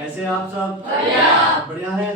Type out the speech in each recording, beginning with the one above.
कैसे हैं आप सब? बढ़िया है।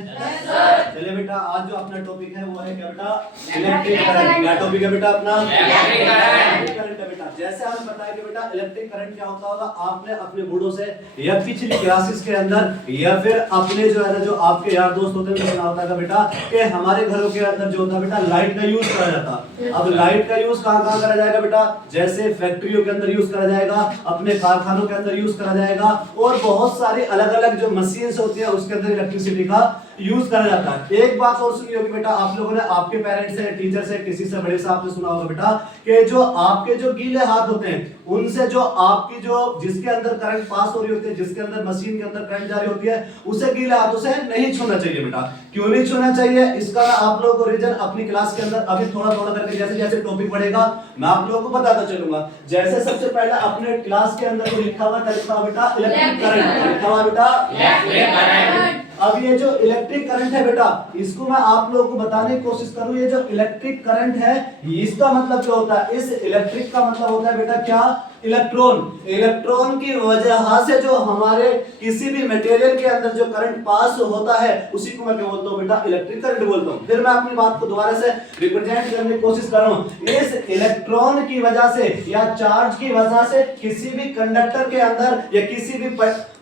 चलिए बेटा, आज जो अपना टॉपिक है वो है क्या बेटा? Electric current. क्या टॉपिक है बेटा अपना? इलेक्ट्रिक करंट है बेटा। जैसे हमें पता है कि बेटा इलेक्ट्रिक करंट क्या होता होगा, आपने अपने बूढ़ों से या पिछली क्लासेस के अंदर या फिर अपने जो है ना जो आपके यार दोस्त होते हैं सुना होता है बेटा कि हमारे घरों के अंदर जो होता है बेटा लाइट का यूज करा जाता है। अब लाइट का यूज कहाँ करा जाएगा बेटा? जैसे फैक्ट्रियों के अंदर यूज करा जाएगा, अपने कारखानों के अंदर यूज करा जाएगा, और बहुत सारी अलग अलग जो मशीन्स होती है उसके अंदर इलेक्ट्रिसिटी का यूज करा जाता है। एक बात और सुनी होगी बेटा आप लोगों ने, आपके पेरेंट्स से, टीचर से, किसी से बड़े से आपने सुना होगा बेटा कि जो आपके जो गीले हाथ होते हैं उनसे जो आपकी जो जिसके अंदर करंट पास हो रही होती है, जिसके अंदर मशीन के अंदर करंट जा रही होती है, उसे गीले हाथों से नहीं छूना चाहिए बेटा। क्यों नहीं छूना चाहिए? इसका आप लोगों को रीजन अपनी क्लास के अंदर अभी थोड़ा थोड़ा करके जैसे जैसे टॉपिक पढ़ेगा मैं आप लोगों को बताता चलूंगा। जैसे सबसे पहले अपने क्लास के अंदर लिखा हुआ बेटा इलेक्ट्रिक करंट लिखा हुआ बेटा इलेक्ट्रिक करंट। अब ये जो इलेक्ट्रिक करंट है बेटा, इसको मैं आप लोगों को बताने की कोशिश करूं। ये जो इलेक्ट्रिक करंट है इसका मतलब क्या होता है? इस इलेक्ट्रिक का मतलब होता है बेटा क्या? इलेक्ट्रॉन। इलेक्ट्रॉन की वजह से जो हमारे किसी भी मटेरियल के अंदर जो करंट पास होता है उसी को मैं क्या बोलता हूं बेटा? इलेक्ट्रिक करंट बोलता हूं। फिर मैं अपनी बात को दोबारा से रिप्रेजेंट करने की कोशिश कर रहा हूं। इस इलेक्ट्रॉन की वजह से या चार्ज की वजह से किसी भी कंडक्टर के अंदर या किसी भी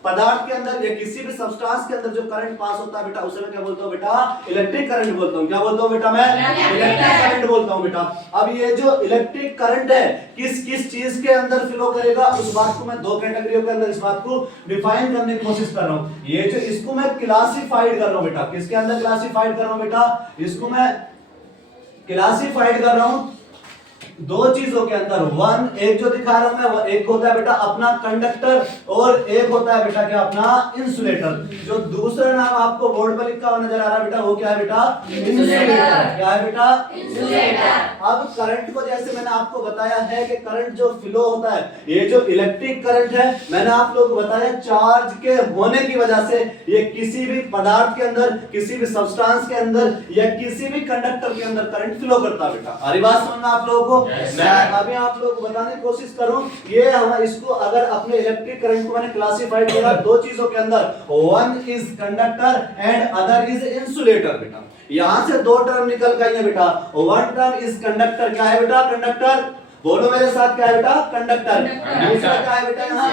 पदार्थ के अंदर या किसी भी सब्सटेंस के अंदर जो करंट पास होता है बेटा उसे मैं क्या बोलता हूं बेटा? इलेक्ट्रिक करंट बोलता हूं। क्या बोलता हूं बेटा? मैं इलेक्ट्रिक करंट बोलता हूं बेटा। अब ये जो इलेक्ट्रिक करंट है किस किस चीज के अंदर फ्लो करेगा उस बात को मैं दो कैटेगरियों के अंदर इस बात को डिफाइन करने की कोशिश कर रहा हूं। ये जो इसको मैं क्लासिफाइड कर रहा हूं बेटा। किसके अंदर क्लासिफाइड कर रहा हूं बेटा? इसको मैं क्लासिफाइड कर रहा हूं दो चीजों के अंदर। वन, एक जो दिखा रहा हूं मैं, एक होता है बेटा अपना कंडक्टर और एक होता है बेटा क्या? अपना इंसुलेटर। जो दूसरा नाम आपको बोर्ड पर लिखा हुआ नजर आ रहा है बेटा वो क्या है बेटा? इंसुलेटर। क्या है बेटा? इंसुलेटर। अब करंट को जैसे मैंने आपको बताया है कि करंट जो फ्लो होता है, ये जो इलेक्ट्रिक करंट है मैंने आप लोगों को बताया चार्ज के होने की वजह से ये किसी भी पदार्थ के अंदर, किसी भी सब्सटेंस के अंदर या किसी भी कंडक्टर के अंदर करंट फ्लो करता है बेटा। अरे बात समझ में आप लोगों को? मैं अभी आप लोगों को बताने की कोशिश करूं। ये हम इसको अगर अपने इलेक्ट्रिक करंट को मैंने क्लासिफाइड किया दो चीजों के अंदर, one is conductor and other is insulator बेटा। यहां से दो टर्म निकल गई है बेटा। One term is conductor. क्या है बेटा? कंडक्टर। बोलो मेरे साथ, क्या है बेटा? कंडक्टर। दूसरा क्या है बेटा? यहाँ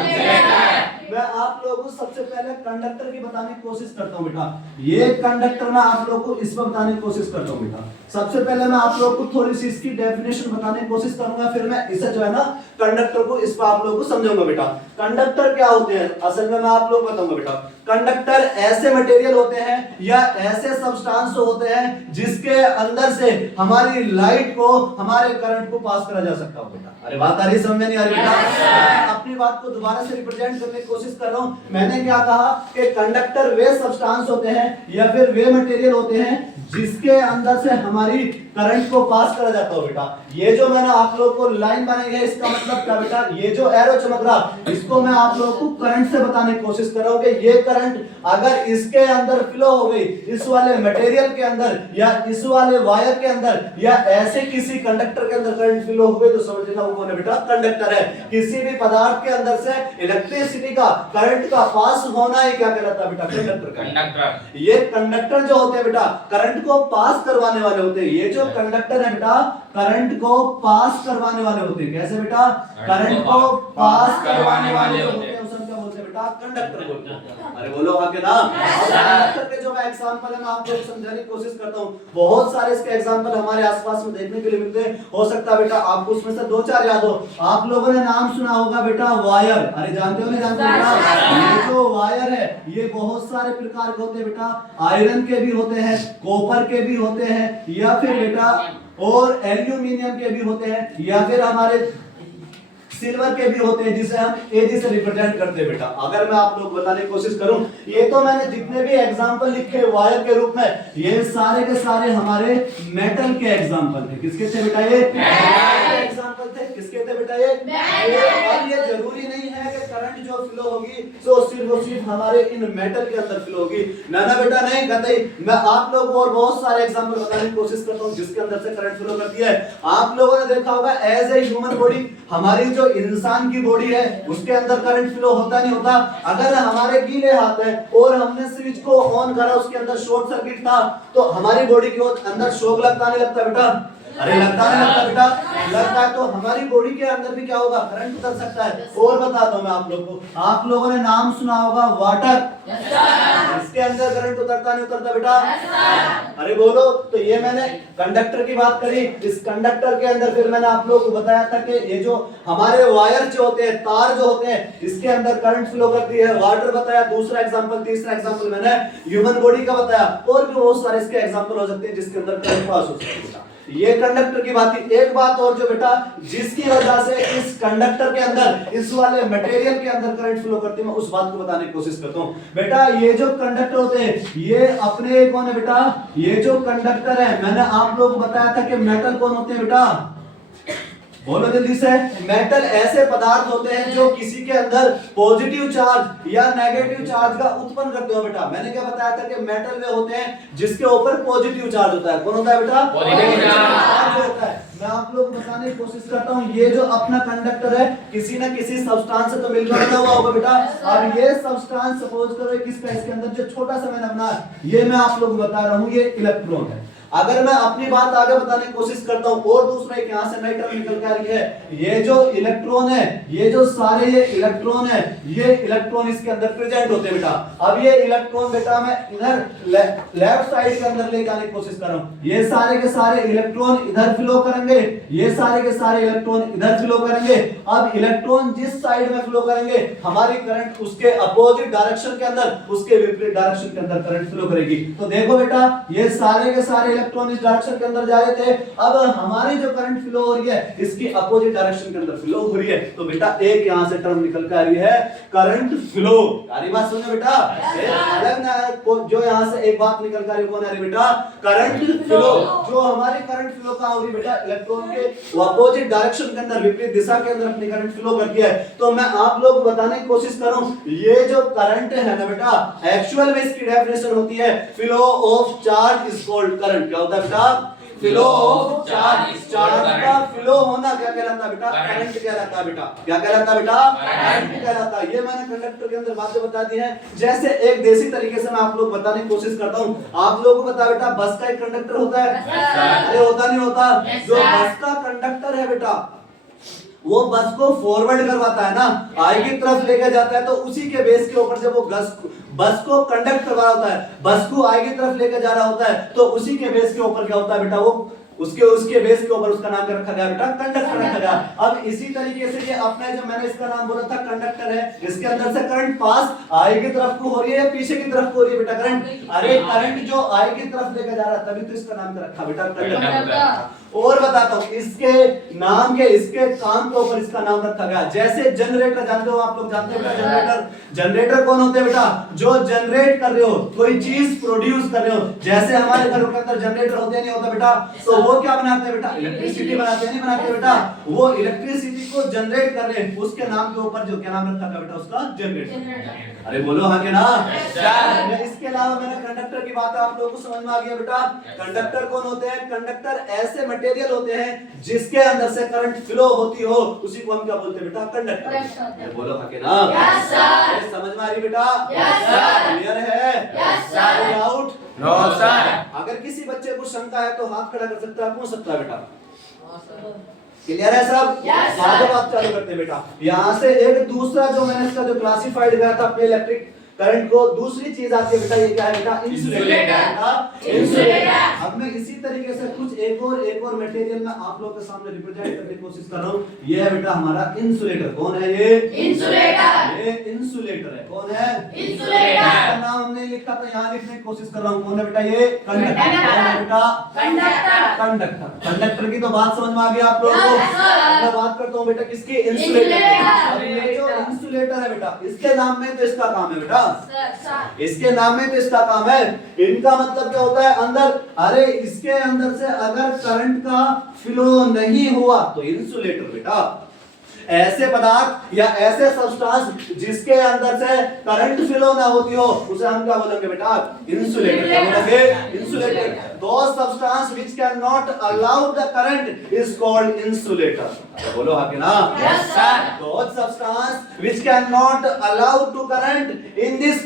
मैं आप लोगों को सबसे पहले कंडक्टर की बताने की कोशिश करता हूं बेटा। ये कंडक्टर मैं आप लोगों को इस पर बताने की कोशिश करता हूं बेटा। सबसे पहले मैं आप लोगों को थोड़ी सी इसकी डेफिनेशन बताने की कोशिश करूंगा, फिर मैं इसे जो है ना कंडक्टर को इस पर आप लोगों को समझाऊंगा बेटा। कंडक्टर क्या होते हैं असल में मैं आप लोगों को बताऊंगा बेटा। कंडक्टर ऐसे मटेरियल होते हैं या ऐसे सब्सटेंस होते हैं जिसके अंदर से हमारी लाइट को, हमारे करंट को पास करा जा सकता है बेटा। अरे बात आ रही समझ में नहीं आ रही बेटा? अपनी बात को दोबारा से रिप्रेजेंट करने की कोशिश कर रहा हूं। मैंने क्या कहा कि कंडक्टर वे सब्सटेंस होते हैं या फिर वे मटेरियल होते हैं जिसके अंदर से हमारी करंट को पास करा जाता है बेटा। ये जो मैंने आप लोगों को लाइन बनाई है इसका मतलब क्या बेटा? ये जो एरो चमक रहा इसको मैं आप लोगों को करंट से बताने की कोशिश कर रहा हूं कि ये करंट अगर इसके अंदर फ्लो हो गई, इस वाले मटेरियल के अंदर या इस वाले वायर के अंदर या ऐसे किसी कंडक्टर के अंदर करंट फ्लो हो गई तो समझ लेना वो कौन है बेटा? कंडक्टर है। किसी भी पदार्थ के अंदर से इलेक्ट्रिसिटी का, करंट का पास होना ही क्या कहलाता है बेटा? कंडक्टर। ये कंडक्टर जो होते हैं बेटा करंट को पास करवाने वाले होते हैं। ये जो कंडक्टर है बेटा करंट को पास करवाने वाले होते हैं। कैसे बेटा? करंट को पास करवाने वाले होते हैं। उसे क्या बोलते हैं बेटा? कंडक्टर बोलते हैं। अरे बोलो आगे ना। कंडक्टर के जो मैं एग्जांपल है मैं आपको समझाने की कोशिश करता हूं। बहुत सारे इसके एग्जांपल हमारे आसपास में देखने के लिए मिलते हैं। हो सकता है बेटा आपको उसमें से दो चार याद हो। आप लोगों ने नाम सुना होगा बेटा वायर। अरे जानते हो नहीं जानते बेटा? ये जो वायर है ये बहुत सारे प्रकार के होते हैं बेटा। आयरन के भी होते हैं, कॉपर के भी होते हैं या फिर बेटा और एल्यूमिनियम के भी होते हैं या फिर हमारे सिल्वर के भी होते हैं जिसे हम एजी से रिप्रेजेंट करते हैं बेटा। अगर मैं आप लोग बताने की कोशिश करूं, ये तो मैंने जितने भी एग्जांपल लिखे वायर के रूप में ये सारे के सारे हमारे मेटल के एग्जांपल थे। किसके थे बेटा? ये एग्जांपल थे। किसके थे बेटा? ये। अब ये जरूरी नहीं है कि करंट जो फ्लो होगी तो सिर्फ हमारे इन मेटल के अंदर फ्लो होगी। ना बेटा नहीं कहते। मैं आप लोगों को और बहुत सारे एग्जांपल बताने की कोशिश करता हूं जिसके अंदर से करंट फ्लो करती है। आप लोगों ने देखा होगा एज ए ह्यूमन बॉडी, हमारी जो इंसान की बॉडी है उसके अंदर करंट फ्लो होता नहीं होता। अगर हमारे गीले हाथ है और हमने स्विच को ऑन करा, उसके अंदर शॉर्ट सर्किट था, तो हमारी बॉडी के अंदर शॉक लगता नहीं लगता बेटा? अरे लगता नहीं लगता बेटा? लगता है। तो हमारी बॉडी के अंदर भी क्या होगा, करंट उतर सकता है। और बताता हूं मैं आप लोगों को, आप लोगों ने नाम सुना होगा वाटर, इसके अंदर करंट उतरता नहीं उतरता बेटा? अरे बोलो। तो ये मैंने कंडक्टर की बात करी, इस कंडक्टर के अंदर फिर मैंने आप लोगों को बताया था कि ये जो हमारे वायर जो होते हैं, तार जो होते हैं, इसके अंदर करंट फ्लो करती है। वाटर बताया, दूसरा एग्जांपल, तीसरा एग्जांपल मैंने ह्यूमन बॉडी का बताया, और भी बहुत सारे इसके एग्जांपल हो सकते हैं जिसके अंदर करंट पास हो सकता है। ये कंडक्टर की बात थी। एक बात और जो बेटा जिसकी वजह से इस कंडक्टर के अंदर, इस वाले मटेरियल के अंदर करंट फ्लो करती है, मैं उस बात को बताने की कोशिश करता हूं। बेटा ये जो कंडक्टर होते हैं ये अपने कौन है बेटा? ये जो कंडक्टर है, मैंने आप लोगों को बताया था कि मेटल कौन होते हैं बेटा? बोलो जल्दी से। मेटल ऐसे पदार्थ होते हैं जो किसी के अंदर पॉजिटिव चार्ज या नेगेटिव चार्ज का उत्पन्न करते हो बेटा। मैंने क्या बताया था कि मेटल वे होते हैं जिसके ऊपर पॉजिटिव चार्ज होता है। कौन होता है बेटा? पॉजिटिव चार्ज होता है। मैं आप लोग को बताने की कोशिश करता हूं, ये जो अपना कंडक्टर है किसी ना किसी सब्सटेंस से तो मिलकर बना हुआ होगा बेटा। अब ये सब्सटेंस सपोज करो किसका, इसके अंदर जो छोटा सा मैंने बना, ये मैं आप लोग को बता रहा हूं, ये इलेक्ट्रॉन है। अगर मैं अपनी बात आगे बताने की कोशिश करता हूं, और दूसरा एक यहां से नई टर्म निकल के आ रही है, ये जो इलेक्ट्रॉन है, ये जो सारे ये इलेक्ट्रॉन है, ये इलेक्ट्रॉन इसके अंदर प्रेजेंट होते हैं बेटा। अब ये इलेक्ट्रॉन बेटा मैं इधर लेफ्ट साइड के अंदर लेके आने की कोशिश कर रहा हूं। ये सारे के सारे इलेक्ट्रॉन इधर फ्लो करेंगे, ये सारे के सारे इलेक्ट्रॉन इधर फ्लो करेंगे। अब इलेक्ट्रॉन जिस साइड में फ्लो करेंगे, हमारी करंट उसके अपोजिट डायरेक्शन के अंदर, उसके विपरीत डायरेक्शन के अंदर करंट फ्लो करेगी। तो देखो बेटा ये सारे के सारे इलेक्ट्रॉन इस डायरेक्शन के अंदर जा रहे थे, अब हमारी जो करंट फ्लो हो रही है इसकी अपोजिट डायरेक्शन के अंदर फ्लो हो रही है। तो बेटा एक यहां से टर्म निकल के आ रही है, करंट फ्लो। सारी बात सुनो बेटा, अलग ना जो यहां से एक बात निकल के आ रही है, कौन आ रही बेटा? Current flow. जो हमारी करंट फ्लो कहां हो रही बेटा? इलेक्ट्रॉन के अपोजिट डायरेक्शन के अंदर, विपरीत दिशा के अंदर अपनी करंट फ्लो करती है। तो मैं आप लोग को बताने की कोशिश कर रहा हूं, ये जो करंट है ना बेटा, एक्चुअल में इसकी डेफिनेशन होती है flow of charge is called current. क्या होता है बेटा? Flow of charge. चार्ज का फ्लो होना क्या कहलाता है बेटा? करंट कहलाता है बेटा। क्या कहलाता है बेटा? करंट कहलाता है। ये मैंने कंडक्टर के अंदर बातें बता दी हैं। जैसे एक देसी तरीके से मैं आप लोग बताने की कोशिश करता हूं। आप लोगों को पता है बेटा बस का एक कंडक्टर होता है? अरे होता नहीं होता? जो बस का कंडक्टर है बेटा, वो बस को फॉरवर्ड करवाता है ना, आगे की तरफ लेकर जाता है। तो उसी के बेस के ऊपर जब वो बस को कंडक्ट करवा रहा होता है, बस को आगे की तरफ लेकर जा रहा होता है, तो उसी के बेस के ऊपर क्या होता है बेटा? वो उसके बेस के ऊपर उसका नाम क्या रखा गया बेटा? कंडक्टर रखा गया। अब इसी तरीके से ये अपना जो मैंने इसका नाम बोला था कंडक्टर है, इसके अंदर से करंट पास आगे की तरफ को हो रही है या पीछे की तरफ को हो रही है बेटा? करंट। अरे करंट जो आगे की तरफ लेकर जा रहा है तभी तो इसका नाम क्या रखा बेटा? कंडक्टर। और बताता हूं, इसके नाम के, इसके काम के ऊपर इसका नाम रखा गया। जैसे जनरेटर, जानते हो आप लोग? जानते हो बेटा जनरेटर? जनरेटर कौन होते हैं बेटा? जो जनरेट कर रहे हो, कोई चीज प्रोड्यूस कर रहे हो। जैसे हमारे घरों के अंदर जनरेटर होते हैं नहीं होता बेटा? तो वो क्या बनाते हैं बेटा? इलेक्ट्रिसिटी बनाते हैं नहीं बनाते बेटा? वो इलेक्ट्रिसिटी को जनरेट कर रहे हैं, उसके नाम के ऊपर जो क्या नाम रखा गया बेटा? उसका जनरेटर। अरे बोलो हाँ के ना? इसके अलावा मैंने कंडक्टर की बात आप लोगों को समझ में आ गया बेटा? कंडक्टर कौन होते हैं? कंडक्टर ऐसे मटेरियल होते हैं जिसके अंदर से करंट फ्लो होती हो, उसी को हम क्या बोलते हैं बेटा? कंडक्टर। बोलो हाँ के ना? Yes sir. समझ में आ रही बेटा? Yes sir. क्लियर है? Yes sir. Doubt? No sir. अगर किसी बच्चे को शंका है तो हाथ खड़ा कर सकता है, पूछ सकता है बेटा। क्लियर है सब? बात चालू करते हैं बेटा। यहाँ से एक दूसरा जो मैंने इसका जो क्लासिफाइड किया था अपने इलेक्ट्रिक करंट को, दूसरी चीज आती है बेटा, ये क्या है बेटा? इंसुलेटर। इंसुलेटर। अब मैं इसी तरीके से कुछ एक और मटेरियल में आप लोगों के सामने रिप्रेजेंट करने की कोशिश कर रहा हूँ। ये है बेटा हमारा इंसुलेटर। कौन है ये? इंसुलेटर। ये इंसुलेटर है। कौन है? इंसुलेटर। इसका नाम हमने लिखा था, यहाँ लिखने की कोशिश कर रहा हूँ। कौन है बेटा? ये कंडक्टर। कौन है बेटा? कंडक्टर। कंडक्टर। कंडक्टर की तो बात समझ में आ गई आप लोगों को। मैं बात करता हूँ बेटा किसकी? इंसुलेटर। अब ये जो इंसुलेटर है बेटा, इसके नाम में तो इसका काम है बेटा, इसके नाम में तो इसका काम है। इनका मतलब क्या होता है? अंदर, अरे इसके अंदर से अगर करंट का फ्लो नहीं हुआ तो इंसुलेटर बेटा। ऐसे पदार्थ या ऐसे सब्सटेंस जिसके अंदर से करंट फ्लो ना होती हो उसे हम क्या बोलेंगे बेटा? इंसुलेटर। क्या बोलेंगे? Insulator. Those substance which cannot allow the current is called insulator. बोलो हाँ कि ना? Yes, sir. Those substance which cannot allow to current in this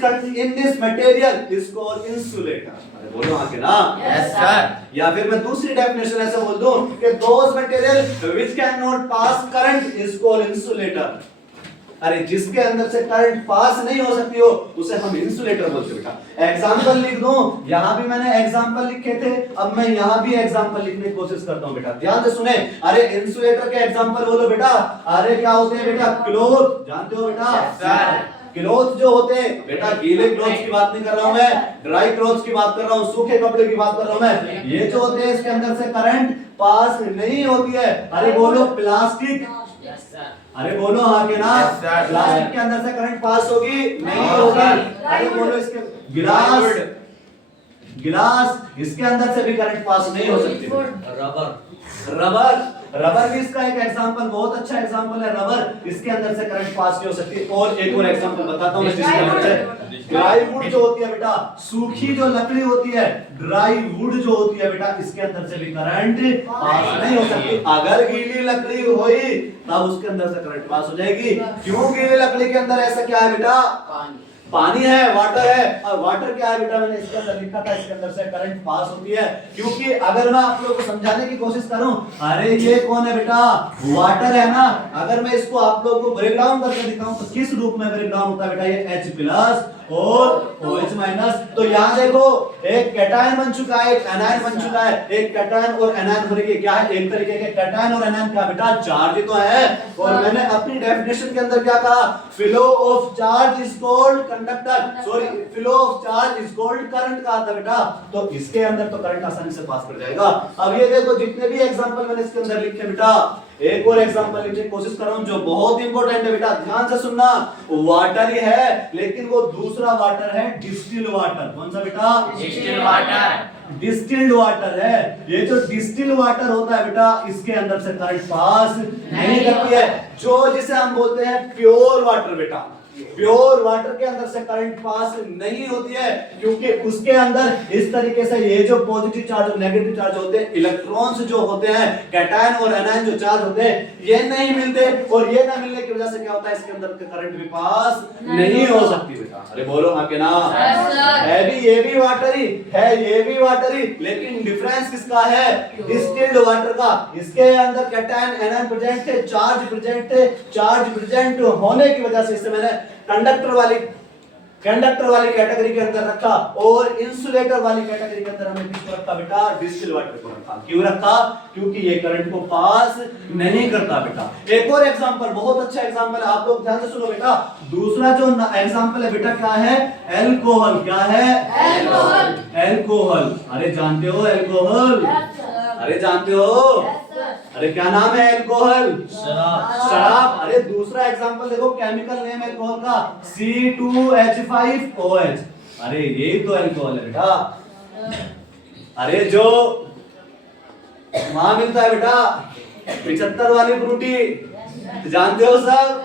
material is called insulator. बोलो हाँ कि ना? Yes, sir. या फिर मैं दूसरी डेफिनेशन ऐसे बोल दूं कि those material which cannot pass current is called insulator. अरे जिसके अंदर से करंट पास नहीं हो सकती हो उसे हम इंसुलेटर बोलते हैं बेटा। एग्जांपल लिख दूं, यहां भी मैंने एग्जांपल लिखे थे, अब मैं यहां भी एग्जांपल लिखने की कोशिश करता हूं बेटा, ध्यान से सुने। अरे इंसुलेटर के एग्जांपल बोलो बेटा। अरे क्या होते हैं बेटा? क्लॉथ, जानते हो बेटा? क्लॉथ जो होते हैं बेटा, गीले क्लॉथ की बात नहीं कर रहा हूं मैं, ड्राई क्लॉथ की बात कर रहा हूं, सूखे कपड़े की बात कर रहा हूं मैं। ये जो होते हैं इसके अंदर से करंट पास नहीं होती है। अरे बोलो प्लास्टिक। अरे बोलो हाँ के ना? प्लास्टिक के अंदर से करंट पास होगी? नहीं होगी। अरे बोलो इसके गिलास, गिलास इसके अंदर से भी करंट पास नहीं हो सकती। रबर, रबर, रबर भी इसका एक एग्जांपल, बहुत अच्छा एग्जांपल है रबर। इसके अंदर से करंट पास नहीं हो सकती। और एक और एग्जांपल बताता हूं जिसके अंदर से ड्राई वुड जो होती है बेटा, सूखी जो लकड़ी होती है, ड्राई वुड जो होती है बेटा, इसके अंदर से भी करंट पास नहीं हो सकती। अगर गीली लकड़ी हुई तब उसके अंदर से करंट पास हो जाएगी। क्यों? गीली लकड़ी के अंदर ऐसा क्या है बेटा? पानी है, वाटर है। और वाटर क्या है बेटा? मैंने इसके अंदर लिखा था, इसके अंदर से करंट पास होती है। क्योंकि अगर मैं आप लोगों को समझाने की कोशिश करूं, अरे ये कौन है बेटा? वाटर है ना। अगर मैं इसको आप लोगों को ब्रेक डाउन करके दिखाऊं तो किस रूप में ब्रेक डाउन होता है बेटा? ये H+ और OH-। तो यहाँ देखो, एक कैटायन बन चुका है, एक एनायन बन चुका है। एक कैटायन और एनायन तरीके क्या है? एक तरीके के कैटायन और एनायन क्या बेटा? चार्ज तो है। और मैंने अपनी डेफिनेशन के अंदर क्या कहा? Flow of charge is called conductor, sorry flow of charge is called current कहा था बेटा। तो इसके अंदर तो करंट आसानी से पास कर जाएगा। अब ये देखो, जितने भी एग्जांपल मैंने इसके अंदर लिखे बेटा, एक और एग्जांपल लिखने की कोशिश कर रहा हूं जो बहुत इंपॉर्टेंट है बेटा, ध्यान से सुनना। वाटर ही है, लेकिन वो दूसरा वाटर है, डिस्टिल वाटर। कौन सा बेटा? Distil water. डिस्टिल्ड वाटर है। ये जो डिस्टिल वाटर होता है बेटा, इसके अंदर से करंट पास नहीं करती है। जो जिसे हम बोलते हैं प्योर वाटर बेटा, प्योर वाटर के अंदर से करंट पास नहीं होती है, क्योंकि उसके अंदर इस तरीके से ये जो पॉजिटिव चार्ज और नेगेटिव चार्ज होते हैं, इलेक्ट्रॉन्स जो होते हैं, कैटायन और एनायन जो चार्ज होते हैं, ये नहीं मिलते। और ये ना मिलने की वजह से क्या होता है? इसके अंदर करंट भी पास नहीं हो सकती बेटा। अरे बोलो हाँ के ना? है भी ये भी वाटर ही है, ये भी वाटर ही, लेकिन डिफरेंस किसका है? डिस्टिल्ड वाटर का। इसके अंदर कैटायन एनायन प्रेजेंट थे, चार्ज प्रेजेंट थे। चार्ज प्रेजेंट होने की वजह से इसे मैंने कंडक्टर वाली कैटेगरी के अंदर रखा, और इंसुलेटर वाली कैटेगरी के अंदर हमने किसको रखा बेटा? डिस्टिल वाटर को रखा। क्यों रखा? क्योंकि ये करंट को पास नहीं करता बेटा। एक और एग्जांपल, बहुत अच्छा एग्जांपल है, आप लोग ध्यान से सुनो बेटा। दूसरा जो एग्जांपल है बेटा क्या है? अल्कोहल। क्या है? अल्कोहल। अल्कोहल, अरे जानते हो अल्कोहल? अरे जानते हो? अरे क्या नाम है अल्कोहल? शराब। अरे दूसरा एग्जांपल देखो, केमिकल नेम अल्कोहल का C2H5OH। अरे यही तो अल्कोहल है बेटा। अरे जो वहां मिलता है बेटा 75 वाली फ्रूटी, जानते हो सब?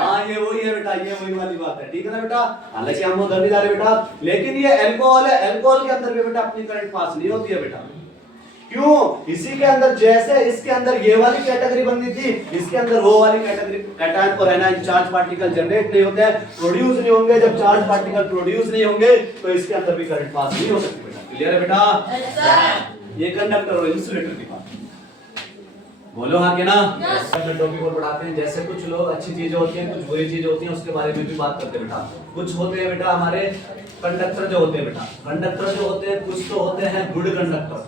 हाँ ये वही है बेटा, ये वही वाली बात है, ठीक है ना बेटा। हालांकि हम उधर नहीं जा रहे बेटा, लेकिन ये अल्कोहल है। अल्कोहल के अंदर भी बेटा अपनी करंट पास नहीं होती है बेटा। क्यों? इसी के अंदर, जैसे इसके अंदर ये वाली कैटेगरी बननी थी, इसके अंदर वो वाली कैटेगरी, कैटायन और एनायन चार्ज पार्टिकल जनरेट नहीं होते हैं, प्रोड्यूस नहीं होंगे। जब चार्ज पार्टिकल प्रोड्यूस नहीं होंगे तो इसके अंदर भी करंट पास नहीं हो सकती बेटा। क्लियर है बेटा? ये कंडक्टर और इंसुलेटर की बात। बोलो हाँ के ना? टॉपिक और पढ़ाते हैं। जैसे कुछ लोग अच्छी चीजें होती हैं, कुछ बुरी चीजें होती हैं, उसके बारे में भी बात करते हैं बेटा। कुछ होते हैं बेटा हमारे कंडक्टर जो होते हैं बेटा, कंडक्टर जो होते हैं, कुछ तो होते हैं गुड कंडक्टर,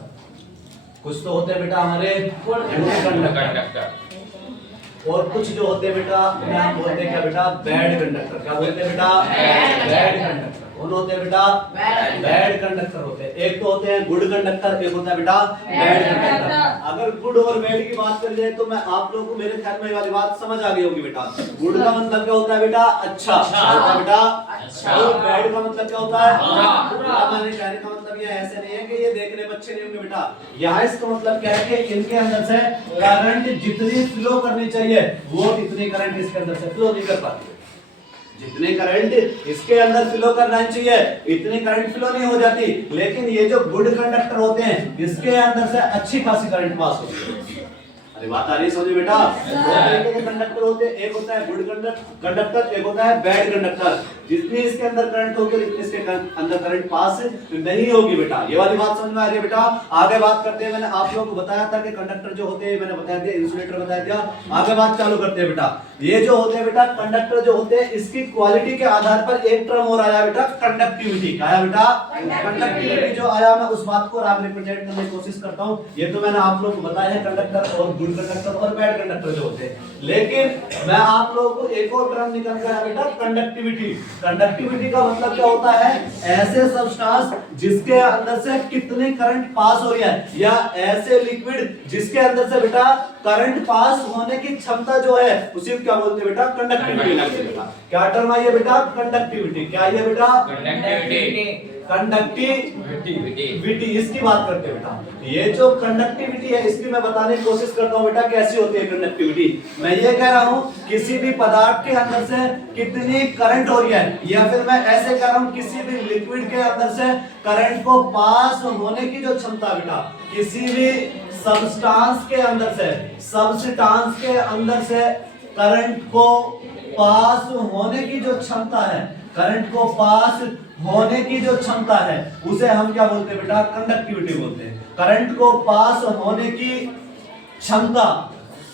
कुछ तो होते हैं बेटा हमारे कंडक्टर, और कुछ जो होते हैं बेटा हम बोलते हैं क्या बेटा? Bad conductor. क्या बोलते हैं बेटा? Bad conductor. कौन तो होते हैं बेटा बैड कंडक्टर होते हैं। एक तो होते हैं गुड कंडक्टर, एक होता है बेटा बैड कंडक्टर। अगर गुड और बैड की बात कर जाए तो मैं आप लोगों को मेरे ख्याल में ये वाली बात समझ आ गई होगी बेटा। गुड का मतलब क्या होता है बेटा अच्छा, होता है बेटा अच्छा। और बैड का मतलब क्या होता है बुरा। मैंने कहने का मतलब ये ऐसे नहीं है कि ये देखने में अच्छे नहीं होंगे बेटा। यहाँ इसका मतलब क्या है कि इनके अंदर से करंट जितनी फ्लो करनी चाहिए वो इतनी करंट इसके अंदर से फ्लो नहीं कर पाती। जितने करंट इसके अंदर फ्लो करना चाहिए इतनी करंट फ्लो नहीं हो जाती। लेकिन ये जो गुड कंडक्टर होते हैं इसके अंदर से अच्छी खासी करंट पास होती है। अरे बात आ रही है समझे बेटा। दो तरीके के कंडक्टर होते हैं, एक होता है गुड कंडक्टर, एक होता है बैड कंडक्टर। जितनी इसके अंदर करंट होगी उतनी इसके अंदर करंट पास नहीं होगी बेटा। ये वाली बात समझ में आ रही है बेटा। आगे बात करते हैं। मैंने आप लोगों को बताया था कि कंडक्टर जो होते हैं मैंने बताया दिया, इंसुलेटर बताया दिया। आगे बात चालू करते हैं बेटा। ये जो होते हैं बेटा कंडक्टर जो होते हैं इसकी क्वालिटी के आधार पर एक टर्म और आया बेटा कंडक्टिविटी। क्या आया बेटा कंडक्टिविटी। जो आया मैं उस बात को आगे रिप्रेजेंट करने की कोशिश करता हूं। ये तो मैंने आप लोगों को बताया है कंडक्टर और गुड कंडक्टर और बैड कंडक्टर जो होते हैं। लेकिन मैं आप लोगों को एक और टर्म निकल गया बेटा कंडक्टिविटी। कंडक्टिविटी का मतलब क्या होता है ऐसे सब्सटेंस जिसके अंदर से कितनी करंट पास हो रही है, या ऐसे लिक्विड जिसके अंदर से बेटा करंट पास होने की क्षमता जो है उसी को क्या बोलते हैं बेटा कंडक्टिविटी लगती है बेटा। क्या टर्म है ये बेटा कंडक्टिविटी। क्या ये बेटा कंडक्टिविटी इसकी बात करते हैं बेटा। ये जो कंडक्टिविटी है इसकी मैं बताने की कोशिश करता हूं बेटा कैसी होती है कंडक्टिविटी। मैं ये कह रहा हूं किसी भी पदार्थ के अंदर से कितनी करंट हो रही है, या फिर मैं ऐसे कह रहा हूं किसी भी लिक्विड के अंदर से करंट को पास होने की जो क्षमता बेटा, किसी भी सब्सटेंस के अंदर से करंट को पास होने की जो क्षमता है, करंट को पास होने की जो क्षमता है उसे हम क्या बोलते हैं बेटा कंडक्टिविटी बोलते हैं। करंट को पास होने की क्षमता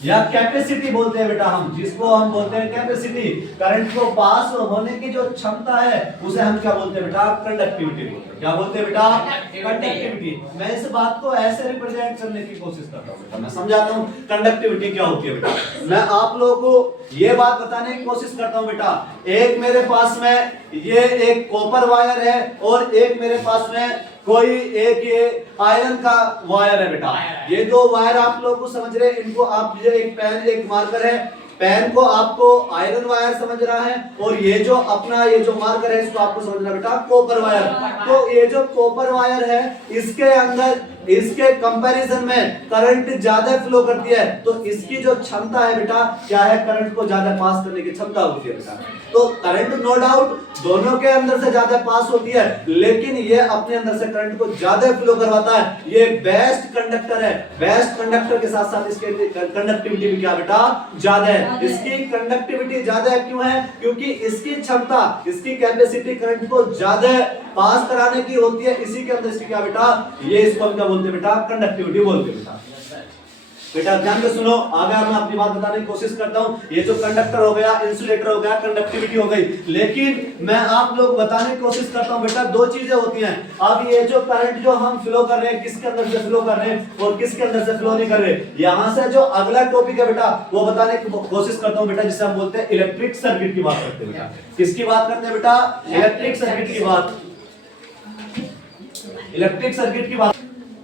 या कैपेसिटी बोलते हैं बेटा हम, जिसको हम बोलते हैं कैपेसिटी। करंट को पास होने की जो क्षमता है उसे हम क्या बोलते हैं बेटा कंडक्टिविटी बोलते हैं। क्या बोलते हैं बेटा कंडक्टिविटी। मैं इस बात को ऐसे रिप्रेजेंट करने की कोशिश करता हूं बेटा। मैं समझाता हूं कंडक्टिविटी क्या होती है बेटा। मैं आप लोगों को ये बात बताने की कोशिश करता हूं बेटा। एक मेरे पास में ये एक कॉपर वायर है और एक मेरे पास में कोई एक ये आयरन का वायर है बेटा। ये दो वायर आप लोग को समझ रहे हैं। इनको आप ये एक पेन एक मार्कर है, पेन को आपको आयरन वायर समझ रहा है और ये जो अपना ये जो मार्कर है इसको आपको समझना बेटा कॉपर वायर। तो ये जो कॉपर वायर है इसके अंदर इसके कंपैरिजन में करंट ज्यादा फ्लो करती है, तो इसकी जो क्षमता है बेटा क्या है करंट को ज्यादा पास करने की क्षमता होती है बेटा। तो करंट नो डाउट दोनों के अंदर से ज्यादा पास होती है, लेकिन ये अपने अंदर से करंट को ज्यादा फ्लो करवाता है। ये बेस्ट कंडक्टर है। बेस्ट कंडक्टर के साथ साथ इसके कंडक्टिविटी भी क्या बेटा ज्यादा है। इसकी कंडक्टिविटी ज्यादा क्यों है? क्योंकि इसकी क्षमता इसकी कैपेसिटी करंट को ज्यादा पास कराने की होती है। इसी के अंदर इसकी क्या बेटा ये इसको हम क्या बोलते हैं बेटा कंडक्टिविटी बोलते हैं बेटा। बेटा ध्यान से सुनो, आगे मैं अपनी बात बताने की कोशिश करता हूं। ये जो कंडक्टर हो गया, इंसुलेटर हो गया, कंडक्टिविटी हो गई, लेकिन मैं आप लोग बताने की कोशिश करता हूं बेटा दो चीजें होती हैं। अब ये जो करंट जो हम फ्लो कर रहे हैं किसके अंदर से फ्लो कर रहे हैं और किसके अंदर से फ्लो नहीं कर रहे, यहां से जो अगला टॉपिक है बेटा वो बताने की कोशिश करता हूं बेटा, जिसे हम बोलते हैं इलेक्ट्रिक सर्किट की बात करते हैं बेटा। किसकी बात करते हैं बेटा? इलेक्ट्रिक सर्किट की बात। इलेक्ट्रिक सर्किट की बात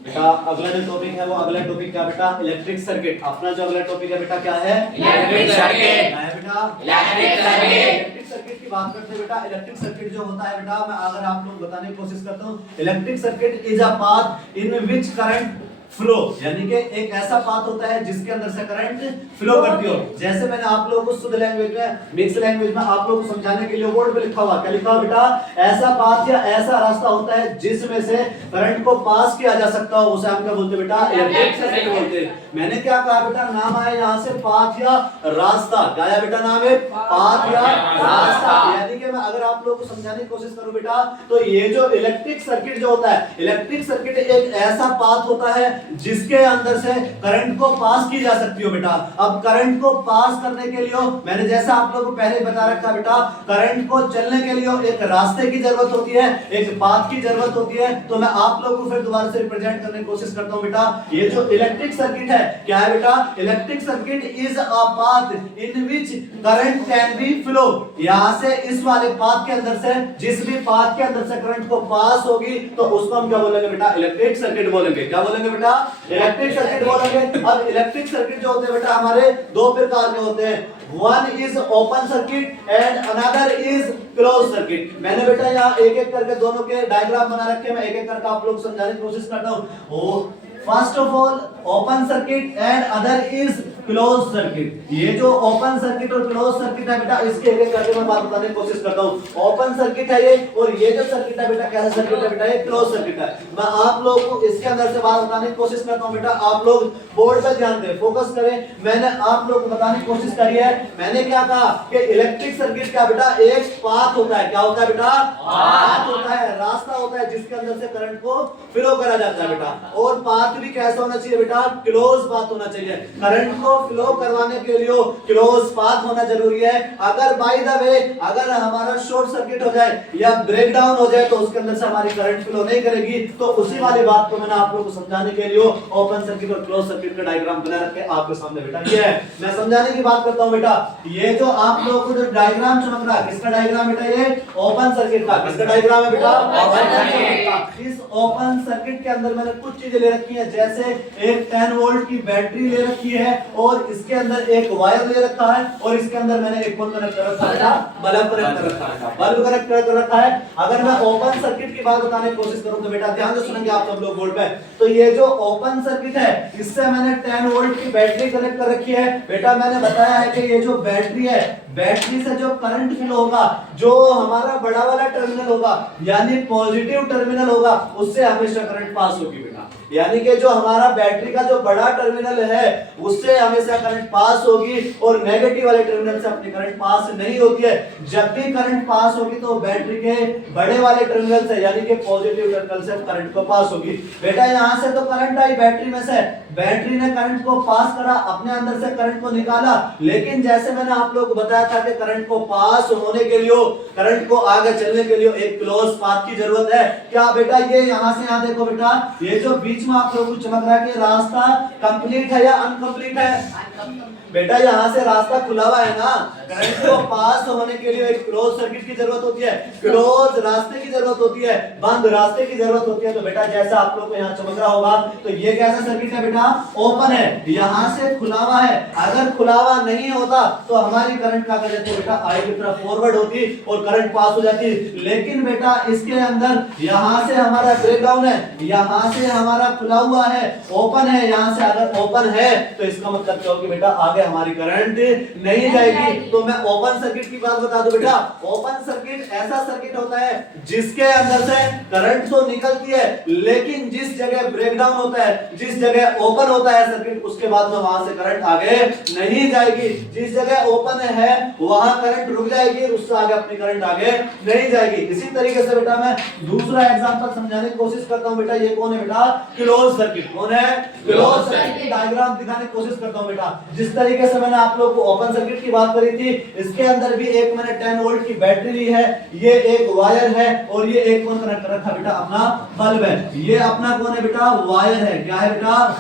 बेटा। अगला जो टॉपिक है वो अगला टॉपिक क्या बेटा? Electric circuit. अपना जो अगला टॉपिक है बेटा क्या है? Electric circuit. क्या है बेटा? Electric circuit. इलेक्ट्रिक सर्किट की बात करते हैं बेटा। इलेक्ट्रिक सर्किट जो होता है बेटा, मैं अगर आप लोग बताने की कोशिश करता हूं, electric circuit is a path in which current flow, यानी कि एक ऐसा पाथ होता है जिसके अंदर से करंट फ्लो करती हो। जैसे मैंने आप लोगों को शुद्ध लैंग्वेज में मिक्स लैंग्वेज में आप लोगों को समझाने के लिए बोर्ड पे लिखा हुआ, क्या लिखा हुआ बेटा? ऐसा पाथ या ऐसा रास्ता होता है जिसमें से करंट को पास किया जा सकता हो, उसे हम क्या बोलते हैं बेटा? इलेक्ट्रिक सर्किट बोलते हैं। मैंने क्या कहा बेटा? नाम आया यहां से पाथ या रास्ता। क्या है बेटा नाम है? पाथ या रास्ता। यानी कि मैं अगर आप लोगों को समझाने की कोशिश करूं बेटा, तो ये जो इलेक्ट्रिक सर्किट जो होता है, इलेक्ट्रिक सर्किट एक ऐसा पाथ होता है जिसके अंदर से करंट को पास की जा सकती हो बेटा। अब करंट को पास करने के लिए मैंने जैसा आप लोगों को पहले बता रखा बेटा, करंट को चलने के लिए एक रास्ते की जरूरत होती है, एक पाथ की जरूरत होती है। तो मैं आप लोगों को फिर दोबारा से रिप्रेजेंट करने की कोशिश करता हूं बेटा। ये जो इलेक्ट्रिक सर्किट है क्या है बेटा? Electric circuit is a path in which current can be flow. यहां से इस वाले पाथ के अंदर से, जिस भी पाथ के अंदर से करंट को पास होगी तो उसको हम क्या बोलेंगे बेटा? इलेक्ट्रिक सर्किट बोलेंगे। क्या बोलेंगे बेटा? इलेक्ट्रिक सर्किट बोलेंगे। अब इलेक्ट्रिक सर्किट जो होते हैं बेटा हमारे दो प्रकार के होते हैं, one is open circuit and another is close circuit. मैंने बेटा यहाँ एक एक करके दोनों के डायग्राम बना रखे हैं, मैं एक एक करके आप लोग समझाने की कोशिश करता हूँ। First of all open circuit and other is close circuit. ये जो ओपन सर्किट और क्लोज सर्किट है बेटा, इसके एक एक करके मैं बात बताने की कोशिश करता हूँ। ओपन सर्किट है ये, और ये जो सर्किट है बेटा कैसा सर्किट है बेटा? ये क्लोज सर्किट है। मैं आप लोगों को इसके अंदर से बात बताने की कोशिश करता हूँ बेटा। आप लोग बोर्ड पे ध्यान दें, फोकस करें। मैंने आप लोगों को बताने की कोशिश करी है। मैंने क्या कहा कि इलेक्ट्रिक सर्किट का बेटा एक पाथ होता है। क्या होता है बेटा? पाथ होता है, रास्ता होता है जिसके अंदर से करंट को फ्लो करा जाता है बेटा। और पाथ भी कैसा होना चाहिए बेटा? क्लोज पाथ होना चाहिए। करंट को फ्लो करवाने के लिए क्लोज पाथ होना जरूरी है। अगर बाय द वे अगर हमारा शॉर्ट सर्किट हो जाए या ब्रेक डाउन हो जाए तो उसके अंदर से हमारी करंट फ्लो नहीं करेगी। तो उसी वाली बात को मैंने आप लोगों को समझाने के लिए ओपन सर्किट और क्लोज सर्किट का डायग्राम बना रखे आपके सामने बेटा। ये है, मैं समझाने की बात करता हूं बेटा। ये जो आप लोगों को जो डायग्राम चमक रहा है, किसका डायग्राम बेटा? ये ओपन सर्किट का। किसका डायग्राम है बेटा? ओपन सर्किट का। इस ओपन सर्किट के अंदर मैंने कुछ चीजें ले रखी है, जैसे एक 10 वोल्ट की बैटरी ले रखी है, और इसके अंदर एक वायर ले रखा है, और इसके अंदर मैंने एक कौन कनेक्ट कर रखा है? बल्ब कनेक्ट कर रखा है। बल्ब कनेक्ट कर रखा है। अगर मैं ओपन सर्किट की बात बताने की कोशिश करूं तो बेटा ध्यान से सुनेंगे आप सब लोग बोर्ड पे। तो ये जो ओपन सर्किट है, इससे मैंने 10 वोल्ट की बैटरी कनेक्ट कर रखी है बेटा। मैंने बताया है कि ये जो बैटरी है, बैटरी से जो करंट फ्लो होगा, जो हमारा बड़ा वाला टर्मिनल होगा यानी पॉजिटिव टर्मिनल होगा, उससे हमेशा करंट पास होगी बेटा। यानी कि जो हमारा बैटरी का जो बड़ा टर्मिनल है उससे हमेशा करंट पास होगी, और नेगेटिव वाले टर्मिनल से अपनी करंट पास नहीं होती है। जब भी करंट पास होगी तो बैटरी के बड़े वाले टर्मिनल से यानी कि पॉजिटिव टर्मिनल से करंट को पास होगी बेटा। यहां से तो करंट आई बैटरी में से, बैटरी ने करंट को पास करा, अपने अंदर से करंट को निकाला। लेकिन जैसे मैंने आप लोगों को बताया था कि करंट को पास होने के लिए, करंट को आगे चलने के लिए एक क्लोज पाथ की जरूरत है। क्या बेटा? ये यहां से यहां देखो बेटा, ये जो बीच में आप लोगों को चमक रहा है कि रास्ता कंप्लीट है या अनकंप्लीट है? बेटा यहां से रास्ता खुला हुआ है ना। करंट को पास होने के लिए एक क्लोज सर्किट की जरूरत होती है, क्लोज रास्ते की जरूरत होती है, बंद रास्ते की जरूरत होती है। तो बेटा जैसा आप लोग को यहाँ चमक रहा होगा, तो ये कैसा सर्किट है बेटा? ओपन है, यहां से खुला हुआ है। अगर खुला हुआ नहीं होता तो हमारी करंट क्या कर जाती है बेटा? आई की तरफ फॉरवर्ड होती और करंट पास हो जाती। लेकिन बेटा इसके अंदर यहां से हमारा ब्रेक डाउन है, यहां से हमारा खुला हुआ है, ओपन है। यहां से अगर ओपन है तो इसका मतलब क्या होगा बेटा? आगे हमारी करंट नहीं जाएगी। तो मैं ओपन सर्किट की बात बता दूं बेटा। ओपन सर्किट ऐसा सर्किट होता है जिसके अंदर से करंट तो निकलती है, लेकिन जिस जगह ब्रेकडाउन होता है, जिस जगह ओपन होता है सर्किट, उसके बाद में वहां से करंट आगे नहीं जाएगी। जिस जगह ओपन है वहां करंट रुक जाएगी, उससे आगे अपनी करंट आगे नहीं जाएगी। इसी तरीके से बेटा मैं दूसरा एग्जांपल समझाने की कोशिश करता हूं बेटा। ये कौन है बेटा? Close circuit. कौन है? क्लोज सर्किट की डायग्राम दिखाने की कोशिश करता हूं बेटा। जिस तरीके से मैंने आप लोग को ओपन सर्किट की बात करी थी, इसके अंदर भी एक मैंने 10 वोल्ट की बैटरी ली है, ये एक वायर है, और ये एक कौन कनेक्ट कर रखा बेटा? अपना बल्ब है। ये अपना कौन है बेटा? वायर है। क्या है बेटा?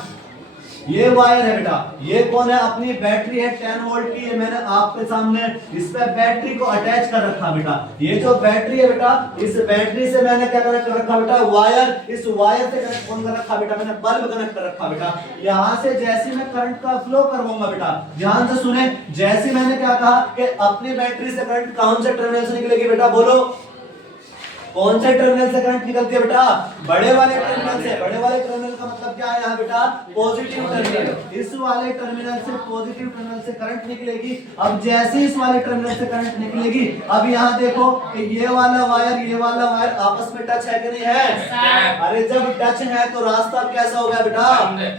ये वायर है बेटा। ये कौन है? अपनी बैटरी है 10 वोल्ट की। ये मैंने आपके सामने इस पे बैटरी को अटैच कर रखा बेटा। ये जो बैटरी है बेटा, इस बैटरी से मैंने क्या कनेक्ट कर रखा बेटा? वायर। इस वायर से कनेक्ट कौन कर रखा बेटा? मैंने बल्ब कनेक्ट कर रखा बेटा। यहां से जैसे मैं करंट का फ्लो करवाऊंगा बेटा, ध्यान से सुने। जैसे मैंने क्या कहा कि अपनी बैटरी से करंट कौन से टर्मिनल से निकलेगी बेटा? बोलो, कौन से टर्मिनल से करंट निकलती है बेटा? बड़े वाले टर्मिनल से। बड़े वाले टर्मिनल का मतलब क्या है यहाँ बेटा? Positive terminal. इस वाले टर्मिनल से पॉजिटिव टर्मिनल से करंट निकलेगी। अब जैसे इस वाले टर्मिनल से करंट निकलेगी, अब यहाँ देखो ये वाला वायर आपस में टच है कि नहीं है? अरे जब टच है तो रास्ता कैसा हो गया बेटा?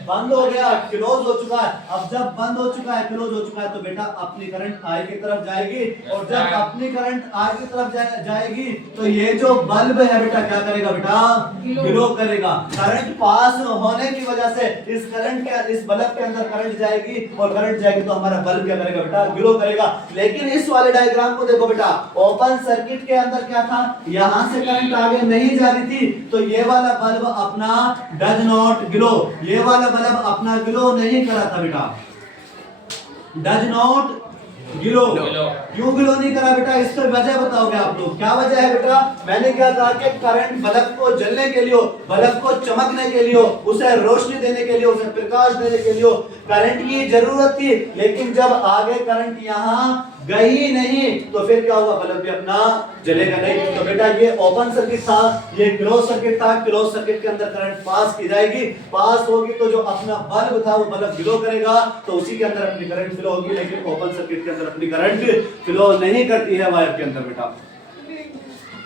बंद हो गया, क्लोज हो चुका है। अब जब बंद हो चुका है, क्लोज हो चुका है, तो बेटा अपनी करंट आई की तरफ जाएगी, और जब अपनी करंट आई की तरफ जाएगी तो ये जो बल्ब है बेटा क्या करेगा बेटा? ग्लो करेगा। करंट पास होने की वजह से इस करंट के, इस बल्ब के अंदर करंट जाएगी, और करंट जाएगी तो हमारा बल्ब क्या करेगा बेटा? ग्लो करेगा। लेकिन इस वाले डायग्राम को देखो बेटा, ओपन सर्किट के अंदर क्या था? यहां से करंट आगे नहीं जा रही थी, तो ये वाला बल्ब अपना डज नॉट ग्लो, ये वाला बल्ब अपना ग्लो नहीं करा था बेटा, डज नॉट गिलो। क्यों गिलो नहीं करा बेटा? इस पर वजह बताओगे आप लोग, क्या वजह है बेटा? मैंने क्या कहा कि करंट बल्ब को जलने के लिए, बल्ब को चमकने के लिए, उसे रोशनी देने के लिए, उसे प्रकाश देने के लिए करंट की जरूरत थी। लेकिन जब आगे करंट यहाँ गई नहीं तो फिर क्या हुआ? बल्ब भी अपना जलेगा नहीं। तो बेटा ये ओपन सर्किट था, ये क्लोज सर्किट था। क्लोज सर्किट के अंदर करंट पास की जाएगी, पास होगी तो जो अपना बल्ब था वो बल्ब ग्लो करेगा, तो उसी के अंदर अपनी करंट फ्लो होगी। लेकिन ओपन सर्किट के अंदर अपनी करंट फ्लो नहीं करती है वायर के अंदर बेटा।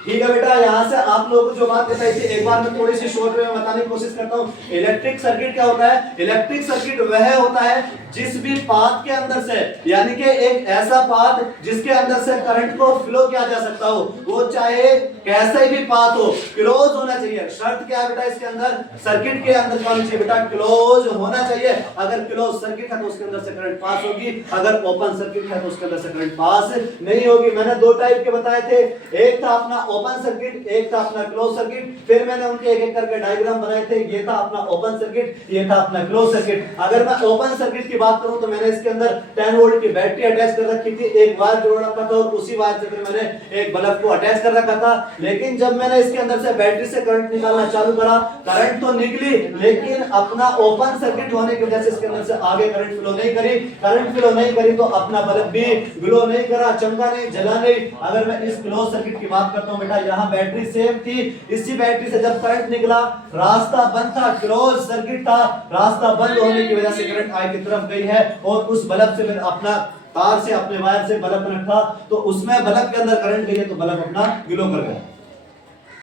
ठीक है बेटा, यहाँ से आप लोगों को जो बात बताई थी एक बार मैं थोड़ी सी शॉर्ट में बताने की कोशिश करता हूँ। इलेक्ट्रिक सर्किट क्या होता है? इलेक्ट्रिक सर्किट वह होता है जिस भी पाथ के अंदर से, यानी कि एक ऐसा पाथ जिसके अंदर से करंट को फ्लो किया जा सकता हो, वो चाहे कैसे भी पाथ हो, क्लोज होना चाहिए। शर्त क्या है बेटा इसके अंदर? सर्किट के अंदर क्या होना चाहिए बेटा? क्लोज होना चाहिए। अगर क्लोज सर्किट है तो उसके अंदर से करंट पास होगी, अगर ओपन सर्किट है तो उसके अंदर से करंट पास नहीं होगी। मैंने दो टाइप के बताए थे, एक था अपना ओपन सर्किट, एक था अपना क्लोज सर्किट। फिर मैंने उनके एक एक करके डायग्राम बनाए थे, ये था अपना ओपन सर्किट, ये था अपना क्लोज सर्किट। अगर मैं ओपन सर्किट की बात करूं तो मैंने इसके अंदर 10 वोल्ट की बैटरी अटैच कर रखी थी, एक वायर जोड़ रखा था, और उसी वायर से फिर मैंने एक बल्ब को अटैच कर रखा था। लेकिन जब मैंने इसके अंदर से बैटरी से करंट निकालना चालू करा, करंट तो निकली, लेकिन अपना ओपन सर्किट होने की वजह से इसके अंदर से आगे करंट फ्लो नहीं करी। करंट फ्लो नहीं करी तो अपना बल्ब भी ग्लो नहीं करा, चमका नहीं, जला नहीं। अगर मैं इस क्लोज सर्किट की बात करता हूं बेटा, यहाँ बैटरी सेम थी, इसी बैटरी से जब करंट निकला रास्ता बंद था, क्लोज सर्किट था, रास्ता बंद होने की वजह से करंट आई की तरफ गई है, और उस बल्ब से फिर अपना तार से, अपने वायर से बल्ब कनेक्ट था, तो उसमें बल्ब के अंदर करंट गई है तो बल्ब अपना ग्लो कर गया।